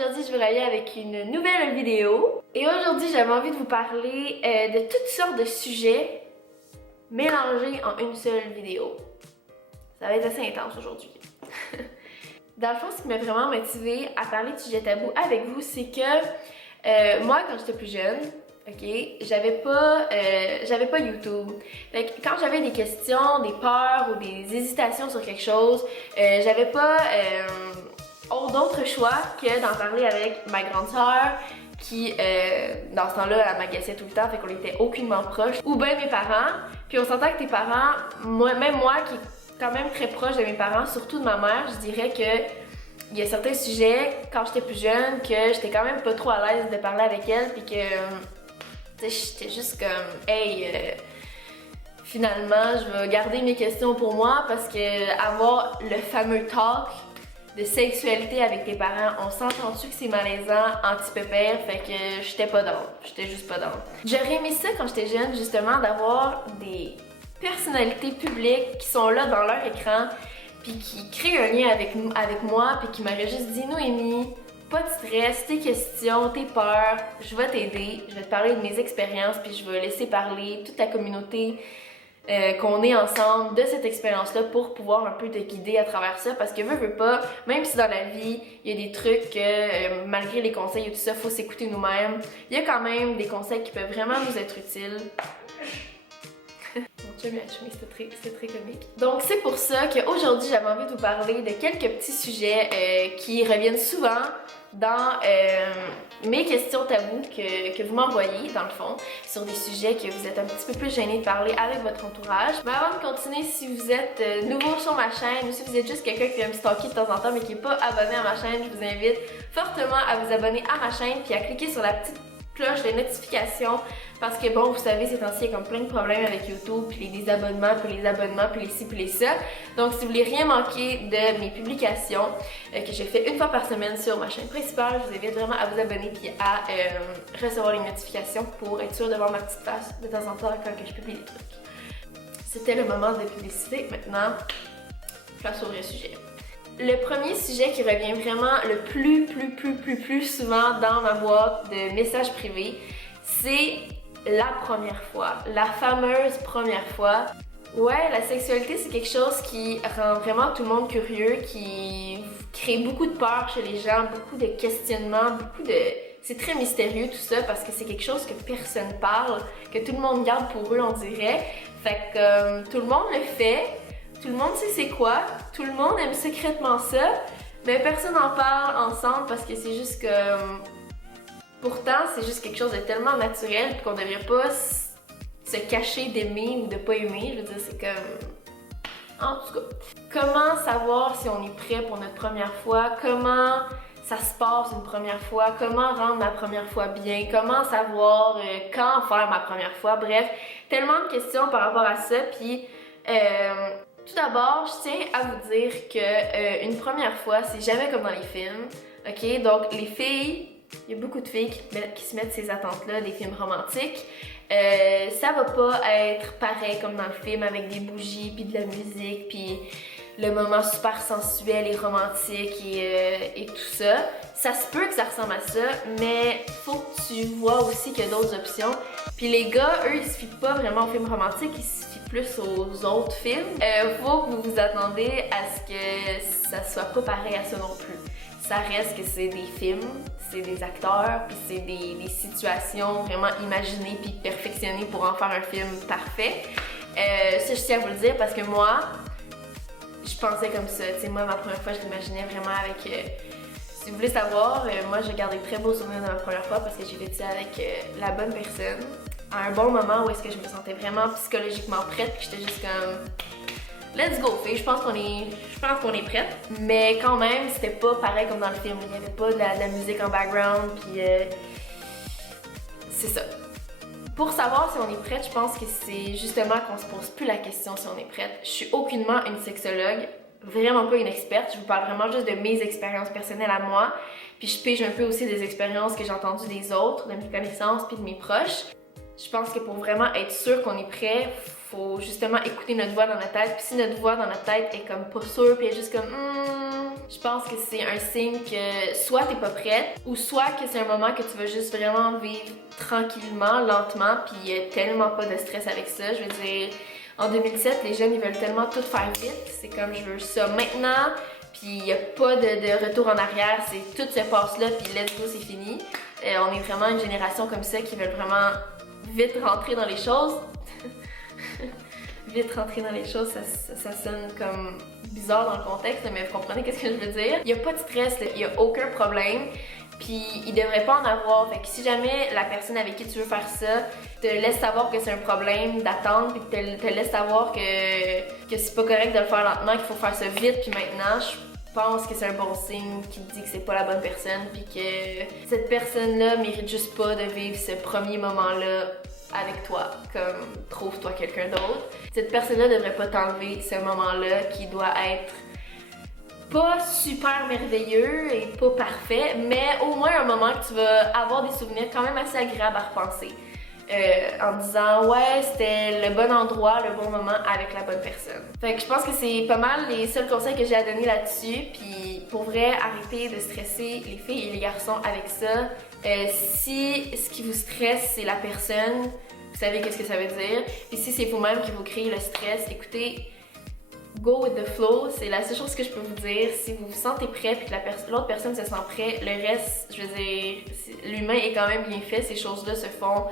aujourd'hui je vous reviens avec une nouvelle vidéo. Et aujourd'hui j'avais envie de vous parler de toutes sortes de sujets mélangés en une seule vidéo. Ça va être assez intense aujourd'hui. Dans le fond, ce qui m'a vraiment motivée à parler de sujets tabous avec vous, c'est que moi quand j'étais plus jeune, ok, j'avais pas YouTube. Fait que quand j'avais des questions, des peurs ou des hésitations sur quelque chose, j'avais pas d'autre choix que d'en parler avec ma grande sœur qui, dans ce temps-là, elle m'agaçait tout le temps, fait qu'on était aucunement proches, ou bien mes parents. Puis on s'entend que tes parents, même moi qui est quand même très proche de mes parents, surtout de ma mère, je dirais que il y a certains sujets, quand j'étais plus jeune, que j'étais quand même pas trop à l'aise de parler avec elle, puis que j'étais juste comme, hey, finalement, je vais garder mes questions pour moi parce que avoir le fameux talk de sexualité avec tes parents, on s'entend-tu que c'est malaisant, anti-pépère, fait que j'étais pas down, j'étais juste pas down. J'aurais aimé ça quand j'étais jeune, justement, d'avoir des personnalités publiques qui sont là dans leur écran, puis qui créent un lien avec moi, puis qui m'auraient juste dit, Noémie, pas de stress, tes questions, tes peurs, je vais t'aider, je vais te parler de mes expériences, puis je vais laisser parler toute la communauté qu'on est ensemble de cette expérience-là pour pouvoir un peu te guider à travers ça, parce que veux pas, même si dans la vie, il y a des trucs que malgré les conseils et tout ça, faut s'écouter nous-mêmes, il y a quand même des conseils qui peuvent vraiment nous être utiles. Mon chum a allumé, c'était très comique. Donc c'est pour ça qu'aujourd'hui j'avais envie de vous parler de quelques petits sujets qui reviennent souvent dans mes questions tabous que vous m'envoyez dans le fond, sur des sujets que vous êtes un petit peu plus gênés de parler avec votre entourage. Mais avant de continuer, si vous êtes nouveau sur ma chaîne ou si vous êtes juste quelqu'un qui vient me stalker de temps en temps mais qui n'est pas abonné à ma chaîne, je vous invite fortement à vous abonner à ma chaîne puis à cliquer sur la petite cloche de notification parce que bon, vous savez, ces temps-ci, il y a comme plein de problèmes avec YouTube, puis les désabonnements, puis les abonnements, puis les ci, puis les ça. Donc si vous voulez rien manquer de mes publications que je fais une fois par semaine sur ma chaîne principale, je vous invite vraiment à vous abonner puis à recevoir les notifications pour être sûr de voir ma petite face de temps en temps quand je publie des trucs. C'était le moment de publicité. Maintenant, place au vrai sujet. Le premier sujet qui revient vraiment le plus souvent dans ma boîte de messages privés, c'est la première fois, la fameuse première fois. Ouais, la sexualité, c'est quelque chose qui rend vraiment tout le monde curieux, qui crée beaucoup de peur chez les gens, beaucoup de questionnements, c'est très mystérieux tout ça parce que c'est quelque chose que personne parle, que tout le monde garde pour eux, on dirait. Fait que tout le monde le fait. Tout le monde sait c'est quoi, tout le monde aime secrètement ça, mais personne n'en parle ensemble parce que c'est juste que... Pourtant, c'est juste quelque chose de tellement naturel qu'on devrait pas se cacher d'aimer ou de pas aimer. Je veux dire, c'est comme... En tout cas, comment savoir si on est prêt pour notre première fois? Comment ça se passe une première fois? Comment rendre ma première fois bien? Comment savoir quand faire ma première fois? Bref, tellement de questions par rapport à ça, puis... Tout d'abord, je tiens à vous dire que une première fois, c'est jamais comme dans les films, ok? Donc les filles, il y a beaucoup de filles qui se mettent ces attentes-là, des films romantiques. Ça va pas être pareil comme dans le film avec des bougies, puis de la musique, puis le moment super sensuel et romantique et tout ça. Ça se peut que ça ressemble à ça, mais faut que tu vois aussi qu'il y a d'autres options. Puis les gars, eux, ils se fient pas vraiment aux films romantiques, ils se fient plus aux autres films. Faut que vous vous attendez à ce que ça soit pas pareil à ça non plus. Ça reste que c'est des films, c'est des acteurs, puis c'est des situations vraiment imaginées puis perfectionnées pour en faire un film parfait. Ça, je tiens à vous le dire parce que moi, je pensais comme ça. Tu sais, moi, ma première fois, je l'imaginais vraiment avec... si vous voulez savoir, moi, j'ai gardé de très beaux souvenirs de ma première fois parce que j'ai fait ça avec la bonne personne. À un bon moment où est-ce que je me sentais vraiment psychologiquement prête puis j'étais juste comme... Let's go, fille, je pense qu'on est prête. Mais quand même, c'était pas pareil comme dans le film. Il n'y avait pas de la musique en background, puis c'est ça. Pour savoir si on est prête, je pense que c'est justement qu'on se pose plus la question si on est prête. Je suis aucunement une sexologue, vraiment pas une experte. Je vous parle vraiment juste de mes expériences personnelles à moi. Puis je pige un peu aussi des expériences que j'ai entendues des autres, de mes connaissances puis de mes proches. je pense que pour vraiment être sûr qu'on est prêt, faut justement écouter notre voix dans notre tête. Puis si notre voix dans notre tête est comme pas sûre, puis elle est juste comme je pense que c'est un signe que soit t'es pas prête, ou soit que c'est un moment que tu vas juste vraiment vivre tranquillement, lentement, puis il y a tellement pas de stress avec ça. Je veux dire, en 2007, les jeunes ils veulent tellement tout faire vite. C'est comme je veux ça maintenant, puis il y a pas de retour en arrière. C'est tout se passe là, puis let's go, c'est fini. On est vraiment une génération comme ça qui veulent vraiment vite rentrer dans les choses. Vite rentrer dans les choses, ça sonne comme bizarre dans le contexte, mais vous comprenez qu'est-ce que je veux dire. Il n'y a pas de stress, il n'y a aucun problème, puis il devrait pas en avoir. Fait que si jamais la personne avec qui tu veux faire ça te laisse savoir que c'est un problème d'attendre, puis te laisse savoir que c'est pas correct de le faire lentement, qu'il faut faire ça vite, puis maintenant, je pense que c'est un bon signe qui te dit que c'est pas la bonne personne, puis que cette personne-là mérite juste pas de vivre ce premier moment-là avec toi, comme trouve-toi quelqu'un d'autre. Cette personne-là devrait pas t'enlever ce moment-là qui doit être pas super merveilleux et pas parfait, mais au moins un moment que tu vas avoir des souvenirs quand même assez agréables à repenser. En disant ouais, c'était le bon endroit, le bon moment avec la bonne personne. Fait que je pense que c'est pas mal les seuls conseils que j'ai à donner là-dessus. Puis pour vrai, arrêtez de stresser les filles et les garçons avec ça. Si ce qui vous stresse, c'est la personne, vous savez qu'est-ce que ça veut dire. Et si c'est vous-même qui vous créez le stress, écoutez, go with the flow, c'est la seule chose que je peux vous dire. Si vous vous sentez prêt et que l'autre personne se sent prêt, le reste, je veux dire, l'humain est quand même bien fait, ces choses-là se font.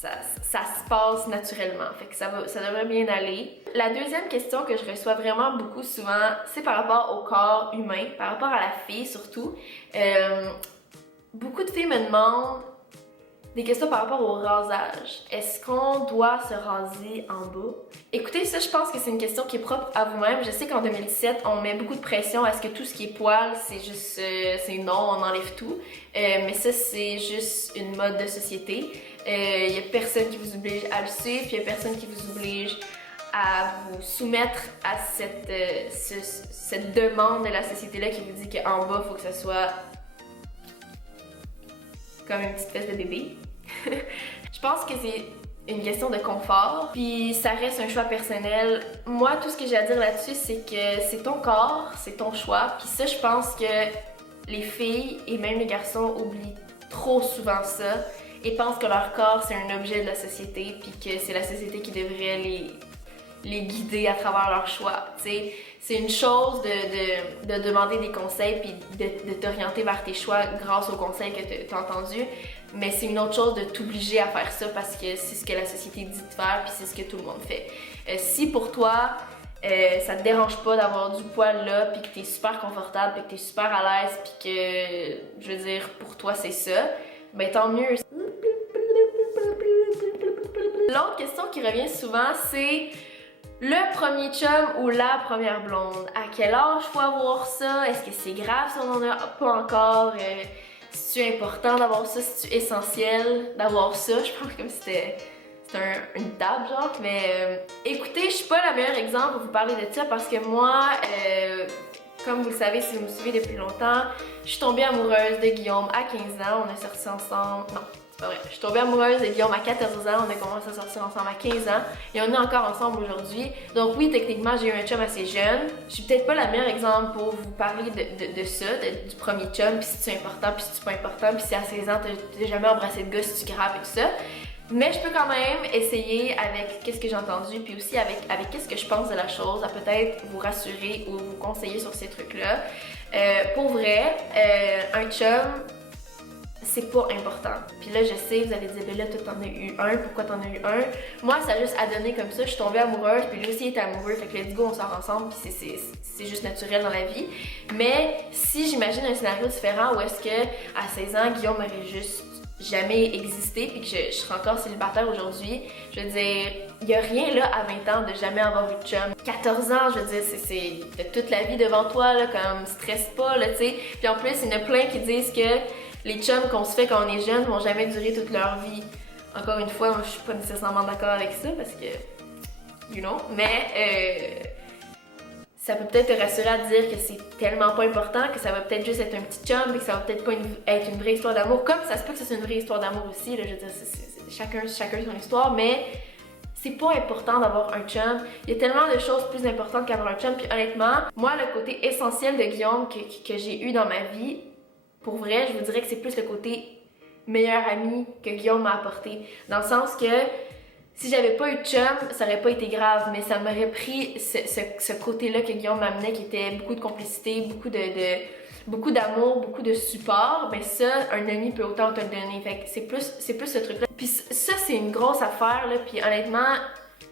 Ça se passe naturellement, fait que ça devrait bien aller. La deuxième question que je reçois vraiment beaucoup souvent, c'est par rapport au corps humain, par rapport à la fille surtout. Beaucoup de filles me demandent des questions par rapport au rasage. Est-ce qu'on doit se raser en bas? Écoutez, ça, je pense que c'est une question qui est propre à vous-même. Je sais qu'en 2017, on met beaucoup de pression à ce que tout ce qui est poil, c'est juste, c'est non, on enlève tout. Mais ça, c'est juste une mode de société. Il y a personne qui vous oblige à le suivre, puis il y a personne qui vous oblige à vous soumettre à cette demande de la société-là qui vous dit qu'en bas, il faut que ça soit comme une petite fesse de bébé. Je pense que c'est une question de confort, puis ça reste un choix personnel. Moi, tout ce que j'ai à dire là-dessus, c'est que c'est ton corps, c'est ton choix, puis ça, je pense que les filles et même les garçons oublient trop souvent ça et pensent que leur corps, c'est un objet de la société, puis que c'est la société qui devrait les guider à travers leurs choix. T'sais, c'est une chose de demander des conseils puis de t'orienter vers tes choix grâce aux conseils que tu as entendus, mais c'est une autre chose de t'obliger à faire ça parce que c'est ce que la société dit de faire puis c'est ce que tout le monde fait. Si pour toi, ça te dérange pas d'avoir du poil là puis que t'es super confortable puis que t'es super à l'aise puis que, je veux dire, pour toi c'est ça, ben tant mieux. L'autre question qui revient souvent, c'est le premier chum ou la première blonde. À quel âge faut avoir ça? Est-ce que c'est grave si on en a pas encore? C'est-tu important d'avoir ça? C'est-tu essentiel d'avoir ça? Je pense comme si c'était une table, genre. Mais écoutez, je suis pas la meilleure exemple pour vous parler de ça parce que moi, comme vous le savez, si vous me suivez depuis longtemps, je suis tombée amoureuse de Guillaume à 15 ans. On a sorti ensemble. Non. C'est pas vrai. Je suis tombée amoureuse de Guillaume à 14 ans, on a commencé à sortir ensemble à 15 ans et on est encore ensemble aujourd'hui. Donc oui, techniquement, j'ai eu un chum assez jeune. Je suis peut-être pas la meilleure exemple pour vous parler de ça, du premier chum, puis si c'est important, puis si c'est pas important, puis si à 16 ans, t'as jamais embrassé de gars, si tu grave et tout ça. Mais je peux quand même essayer avec qu'est-ce que j'ai entendu, puis aussi avec qu'est-ce que je pense de la chose, à peut-être vous rassurer ou vous conseiller sur ces trucs-là. Pour vrai, un chum, c'est pas important. Puis là, je sais, vous allez dire, ben là, toi, t'en as eu un, pourquoi t'en as eu un? Moi, ça a juste à donner comme ça, je suis tombée amoureuse, puis lui aussi, il était amoureux, fait que let's go, on sort ensemble, puis c'est juste naturel dans la vie. Mais si j'imagine un scénario différent où est-ce que, à 16 ans, Guillaume aurait juste jamais existé, puis que je serais encore célibataire aujourd'hui, je veux dire, il y a rien là à 20 ans de jamais avoir eu de chum. 14 ans, je veux dire, t'as toute la vie devant toi, là, comme stresse pas, là, tu sais. Puis en plus, il y en a plein qui disent que les chums qu'on se fait quand on est jeune vont jamais durer toute leur vie. Encore une fois, moi je suis pas nécessairement d'accord avec ça parce que, you know, mais ça peut peut-être te rassurer à te dire que c'est tellement pas important, que ça va peut-être juste être un petit chum et que ça va peut-être pas être une vraie histoire d'amour, comme ça se peut que ce soit une vraie histoire d'amour aussi, là, je veux dire, chacun son histoire, mais c'est pas important d'avoir un chum. Il y a tellement de choses plus importantes qu'avoir un chum. Puis honnêtement, moi, le côté essentiel de Guillaume que j'ai eu dans ma vie, pour vrai, je vous dirais que c'est plus le côté meilleur ami que Guillaume m'a apporté. Dans le sens que si j'avais pas eu de chum, ça aurait pas été grave, mais ça m'aurait pris ce côté-là que Guillaume m'amenait, qui était beaucoup de complicité, beaucoup d'amour, beaucoup de support. Mais ça, un ami peut autant te le donner. Fait que c'est plus ce truc-là. Puis ça, c'est une grosse affaire, là. Puis honnêtement,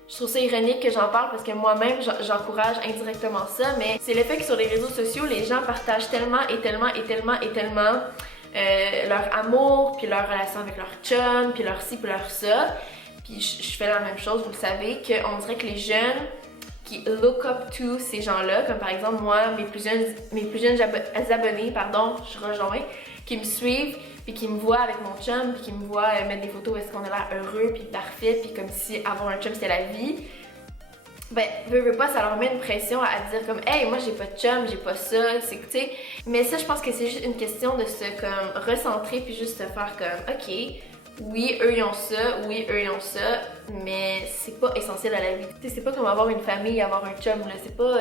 je trouve ça ironique que j'en parle parce que moi-même, j'encourage indirectement ça. Mais c'est le fait que sur les réseaux sociaux, les gens partagent tellement leur amour, puis leur relation avec leur chum, puis leur ci, puis leur ça. Puis je fais la même chose, vous le savez, qu'on dirait que les jeunes qui look up to ces gens-là, comme par exemple moi, mes plus jeunes abonnés, je rejoins, qui me suivent, puis qui me voient avec mon chum, puis qui me voient mettre des photos où est-ce qu'on a l'air heureux, puis parfait, puis comme si avoir un chum c'était la vie. Ben, veux pas, ça leur met une pression à dire comme hey, moi j'ai pas de chum, j'ai pas ça, c'est que tu sais. Mais ça, je pense que c'est juste une question de se comme recentrer, puis juste se faire comme ok. Oui, eux ils ont ça, oui, eux ils ont ça, mais c'est pas essentiel à la vie. Tu sais, c'est pas comme avoir une famille, avoir un chum, là. C'est pas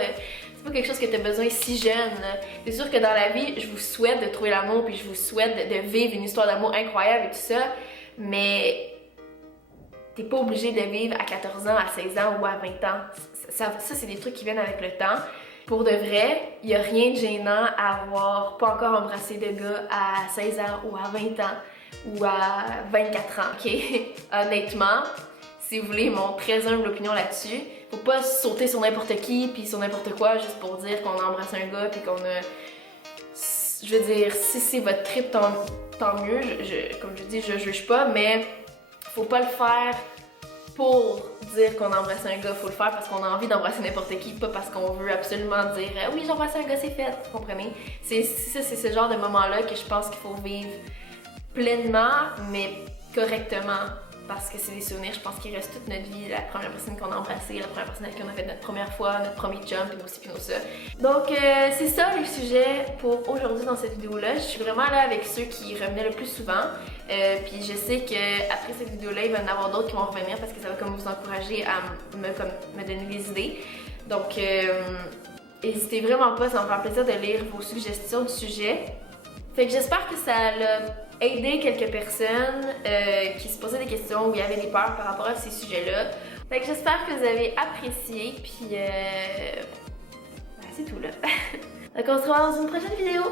quelque chose que t'as besoin si jeune, là. C'est sûr que dans la vie, je vous souhaite de trouver l'amour, puis je vous souhaite de vivre une histoire d'amour incroyable et tout ça, mais t'es pas obligé de vivre à 14 ans, à 16 ans ou à 20 ans. Ça c'est des trucs qui viennent avec le temps. Pour de vrai, il y a rien de gênant à avoir pas encore embrassé de gars à 16 ans ou à 20 ans. Ou à 24 ans, ok? Honnêtement, si vous voulez mon très humble opinion là-dessus, faut pas sauter sur n'importe qui puis sur n'importe quoi juste pour dire qu'on a embrassé un gars puis qu'on a... Je veux dire, si c'est votre trip, tant mieux, comme je dis, je juge pas, mais faut pas le faire pour dire qu'on a embrassé un gars, faut le faire parce qu'on a envie d'embrasser n'importe qui, pas parce qu'on veut absolument dire oui, j'ai embrassé un gars, c'est fait, vous comprenez? C'est ce genre de moment-là que je pense qu'il faut vivre pleinement, mais correctement, parce que c'est des souvenirs, je pense qu'il reste toute notre vie, la première personne qu'on a embrassée, la première personne avec qui on a fait notre première fois, notre premier jump, puis aussi, puis nous ça. Donc, c'est ça le sujet pour aujourd'hui dans cette vidéo-là. Je suis vraiment là avec ceux qui revenaient le plus souvent, puis je sais qu'après cette vidéo-là, il va y en avoir d'autres qui vont revenir parce que ça va comme vous encourager à me donner des idées. Donc, n'hésitez vraiment pas, ça me fera plaisir de lire vos suggestions du sujet. Fait que j'espère que ça l'a aidé quelques personnes qui se posaient des questions ou il y avait des peurs par rapport à ces sujets-là. Fait que j'espère que vous avez apprécié, puis c'est tout là. Donc on se revoit dans une prochaine vidéo.